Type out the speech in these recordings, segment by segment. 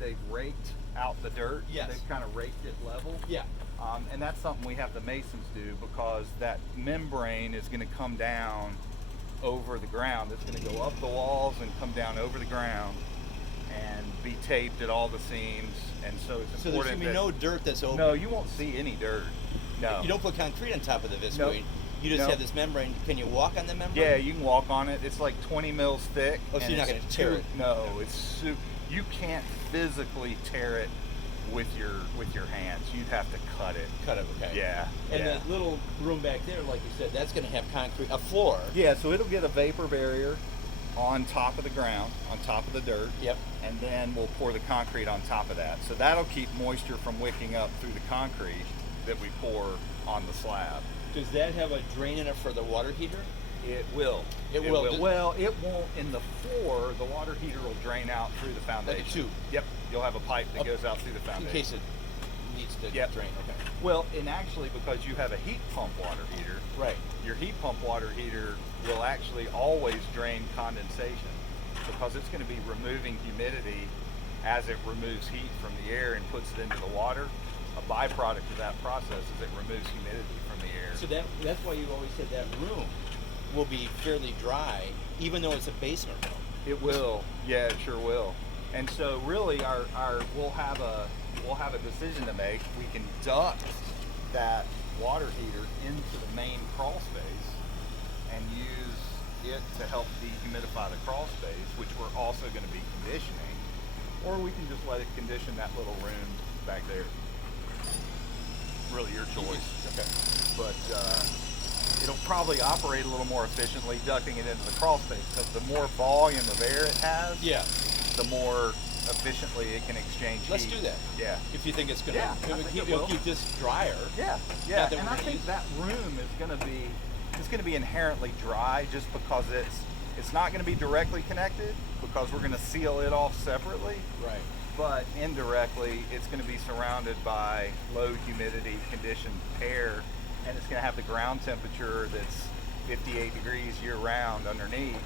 they've raked out the dirt. Yes. They've kind of raked it level. Yeah. And that's something we have the masons do, because that membrane is going to come down over the ground. It's going to go up the walls and come down over the ground and be taped at all the seams. And so it's So important. there's going to be no dirt that's open. No, you won't see any dirt. No. You don't put concrete on top of the viscoid. Nope. You just Nope. have this membrane. Can you walk on the membrane? Yeah, you can walk on it. It's like 20 mils thick. Oh, so and you're not it's going to tear it? No, you can't physically tear it with your hands. You'd have to cut it. Cut it, okay. Yeah. And yeah. that little room back there, like you said, that's going to have concrete, a floor. Yeah, so it'll get a vapor barrier on top of the ground, on top of the dirt. Yep. And then we'll pour the concrete on top of that. So that'll keep moisture from wicking up through the concrete that we pour on the slab. Does that have a drain in it for the water heater? It will. It will. Well, it won't in the floor. The water heater will drain out through the foundation. Like a tube? Yep. You'll have a pipe that goes out through the foundation. In case it needs to Yep. drain, okay. Well, and actually, because you have a heat pump water heater, Right. your heat pump water heater will actually always drain condensation, because it's going to be removing humidity as it removes heat from the air and puts it into the water. A byproduct of that process is it removes humidity from the air. So that's why you always said that room will be fairly dry, even though it's a basement room. It will. Yeah, it sure will. And so really our we'll have a decision to make. We can duct that water heater into the main crawl space and use it to help dehumidify the crawl space, which we're also going to be conditioning, or we can just let it condition that little room back there. Really your choice. Okay. But it'll probably operate a little more efficiently ducting it into the crawl space, because the more volume of air it has, Yeah. the more efficiently it can exchange Let's heat. do that. Yeah. If you think it's going to, Yeah, I think it it'll will. keep this drier. Yeah. Yeah. Not that And we're I gonna think use- that room is going to be inherently dry, just because it's not going to be directly connected, because we're going to seal it off separately. Right. But indirectly, it's going to be surrounded by low humidity conditioned air, and it's going to have the ground temperature that's 58 degrees year round underneath.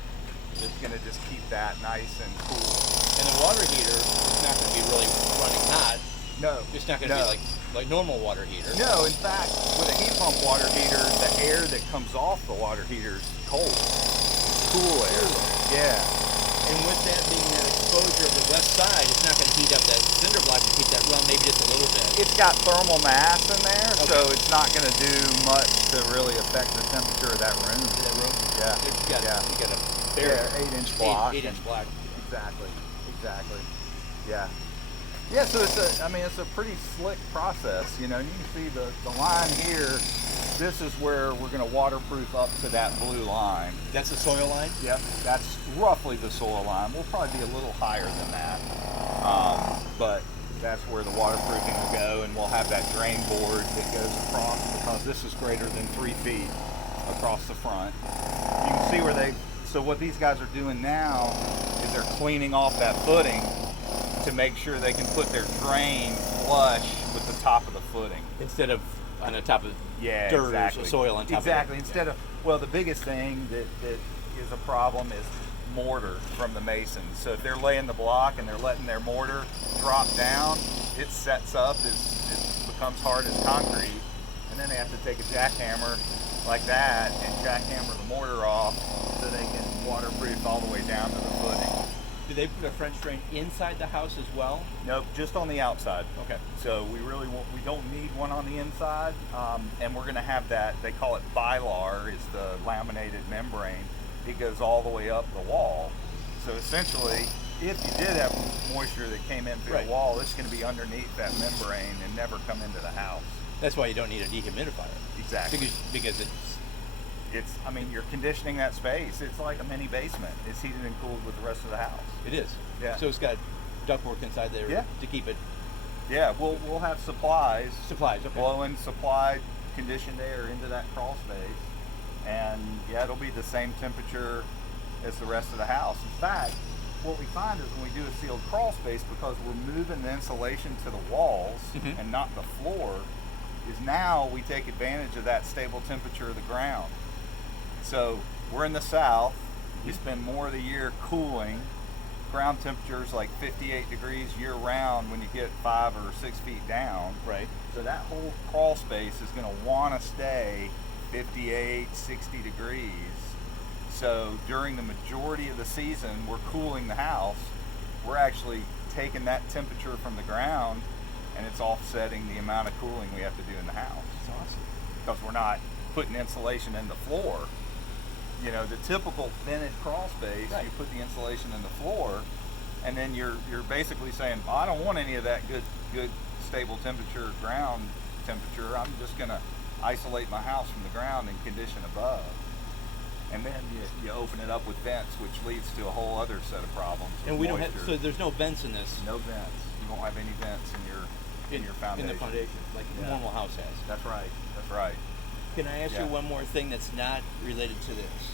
It's going to just keep that nice and cool. And the water heater is not going to be really running hot. No, It's not going to no. be like normal water heater. No, in fact, with a heat pump water heater, the air that comes off the water heater is cold, cool air. Yeah. And with that being that exposure of the west side, it's not going to heat up that cinder block to keep that run maybe just a little bit. It's got thermal mass in there, so Okay. it's not going to do much to really affect the temperature of that room. That room? Yeah. You got a Yeah, 8-inch block. 8-inch block. Exactly. Yeah. Yeah, so it's a pretty slick process. You know, you can see the line here. This is where we're going to waterproof up to that blue line. That's the soil line? Yep, that's roughly the soil line. We'll probably be a little higher than that. But that's where the waterproofing will go, and we'll have that drain board that goes across, because this is greater than 3 feet across the front. You can see so what these guys are doing now is they're cleaning off that footing to make sure they can put their drain flush with the top of the footing. Instead of on the top of Yeah, dirt exactly. or soil on top exactly. of it. Instead of, well, the biggest thing that is a problem is mortar from the masons. So if they're laying the block and they're letting their mortar drop down, it sets up, it becomes hard as concrete, and then they have to take a jackhammer like that and jackhammer the mortar off so they can waterproof all the way down to the footing. Do they put a French drain inside the house as well? Nope, just on the outside. Okay. So we don't need one on the inside, and we're going to have that. They call it bilar, is the laminated membrane. It goes all the way up the wall. So essentially, if you did have moisture that came in through Right. the wall, it's going to be underneath that membrane and never come into the house. That's why you don't need a dehumidifier. Exactly. Because You're conditioning that space. It's like a mini basement. It's heated and cooled with the rest of the house. it is. Yeah. So it's got ductwork inside there Yeah. to keep it Yeah, we'll have supplies. supplies. Okay. Blowing supplied conditioned air into that crawl space, and yeah, it'll be the same temperature as the rest of the house. In fact, what we find is when we do a sealed crawl space, because we're moving the insulation to the walls Mhm. and not the floor, is now we take advantage of that stable temperature of the ground. So we're in the south. We spend more of the year cooling ground temperature is like 58 degrees year round when you get 5 or 6 feet down. Right. So that whole crawl space is going to want to stay 58, 60 degrees. So during the majority of the season, we're cooling the house. We're actually taking that temperature from the ground, and it's offsetting the amount of cooling we have to do in the house. That's awesome. Because we're not putting insulation in the floor. You know, the typical vented crawl space, Right. you put the insulation in the floor, and then you're basically saying, I don't want any of that good stable temperature ground temperature. I'm just going to isolate my house from the ground and condition above. And then you open it up with vents, which leads to a whole other set of problems. And we don't have, moisture. so there's no vents in this. No vents. You won't have any vents in your foundation. In the foundation, like a normal house has. That's right. That's right. Can I ask Yeah. you one more thing that's not related to this?